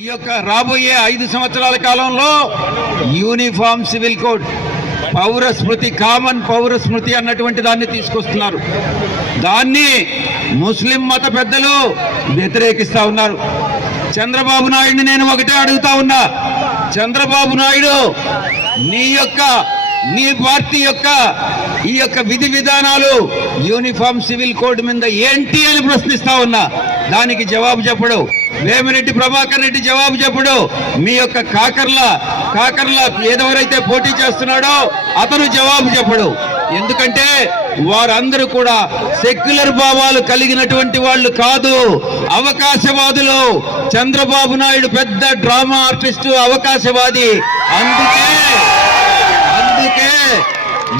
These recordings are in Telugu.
ఈ యొక్క రాబోయే 5 సంవత్సరాల కాలంలో యూనిఫామ్ సివిల్ కోడ్ పౌర స్మృతి కామన్ పౌర స్మృతి అన్నటువంటి దాన్ని తీసుకొస్తున్నారు. దాన్ని ముస్లిం మత పెద్దలు వ్యతిరేకిస్తా ఉన్నారు. చంద్రబాబు నాయుడిని నేను ఒకటే అడుగుతా ఉన్నా, చంద్రబాబు నాయుడు నీ పార్టీ యొక్క ఈ యొక్క విధి విధానాలు యూనిఫామ్ సివిల్ కోడ్ మీద ఏంటి అని ప్రశ్నిస్తా ఉన్నా. దానికి జవాబు చెప్పడు. వేమిరెడ్డి ప్రభాకర్ రెడ్డి జవాబు చెప్పడు. మీ యొక్క కాకర్ల ఏదెవరైతే పోటీ చేస్తున్నాడో అతను జవాబు చెప్పడు. ఎందుకంటే వారందరూ కూడా సెక్యులర్ భావాలు కలిగినటువంటి వాళ్ళు కాదు, అవకాశవాదులు. చంద్రబాబు నాయుడు పెద్ద డ్రామా ఆర్టిస్టు, అవకాశవాది. అందుకే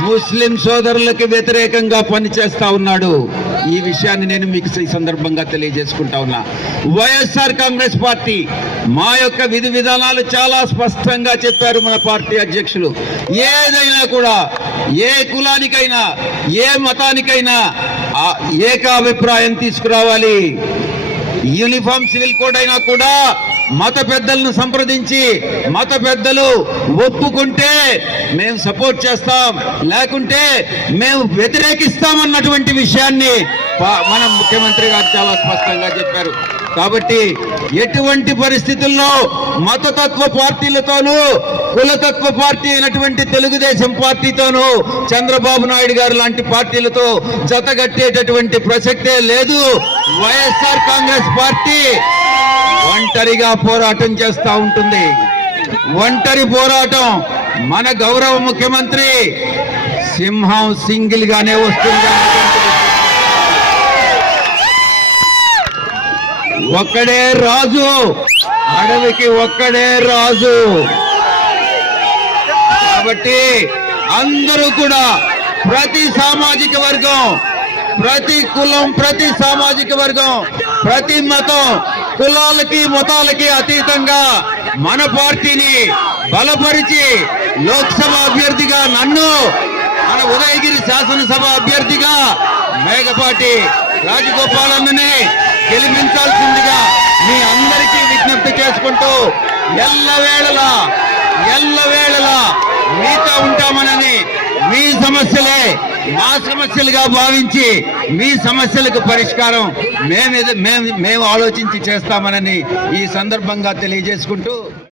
ముస్లిం సోదరులకు వ్యతిరేకంగా పనిచేస్తా ఉన్నాడు. ఈ విషయాన్ని నేను మీకు ఈ సందర్భంగా తెలియజేసుకుంటా ఉన్నా. వైఎస్ఆర్ కాంగ్రెస్ పార్టీ మా యొక్క విధి విధానాలు చాలా స్పష్టంగా చెప్పారు మన పార్టీ అధ్యక్షులు. ఏదైనా కూడా ఏ కులానికైనా ఏ మతానికైనా ఏకాభిప్రాయం తీసుకురావాలి. యూనిఫామ్ సివిల్ కోడ్ అయినా కూడా మత పెద్దలను సంప్రదించి మత పెద్దలు ఒప్పుకుంటే మేము సపోర్ట్ చేస్తాం, లేకుంటే మేము వ్యతిరేకిస్తామన్నటువంటి విషయాన్ని మన ముఖ్యమంత్రి గారు చాలా స్పష్టంగా చెప్పారు. కాబట్టి ఎటువంటి పరిస్థితుల్లో మతతత్వ పార్టీలతోనూ కులతత్వ పార్టీ అయినటువంటి తెలుగుదేశం పార్టీతోనూ చంద్రబాబు నాయుడు గారు లాంటి పార్టీలతో జతగట్టేటటువంటి ప్రసక్తే లేదు. వైఎస్ఆర్ కాంగ్రెస్ పార్టీ ఒంటరిగా పోరాటం చేస్తూ ఉంటుంది. ఒంటరి పోరాటం. మన గౌరవ ముఖ్యమంత్రి సింహం సింగిల్ గానే వస్తుంది. ఒక్కడే రాజు, అడవికి ఒక్కడే రాజు. కాబట్టి అందరూ కూడా ప్రతి సామాజిక వర్గం, ప్రతి కులం, ప్రతి సామాజిక వర్గం, ప్రతి మతం, కులాలకి మతాలకి అతీతంగా మన పార్టీని బలపరిచి లోక్సభ అభ్యర్థిగా నన్ను, మన ఉదయగిరి శాసనసభ అభ్యర్థిగా మేకపాటి రాజగోపాలన్నని గెలిపించాల్సిందిగా మీ అందరికీ విజ్ఞప్తి చేసుకుంటూ ఎల్లవేళలా మీతో ఉంటామనని, మీ సమస్యలే మా సమస్యలుగా భావించి మీ సమస్యలకు పరిష్కారం మేము ఆలోచించి చేస్తామనని ఈ సందర్భంగా తెలియజేసుకుంటూ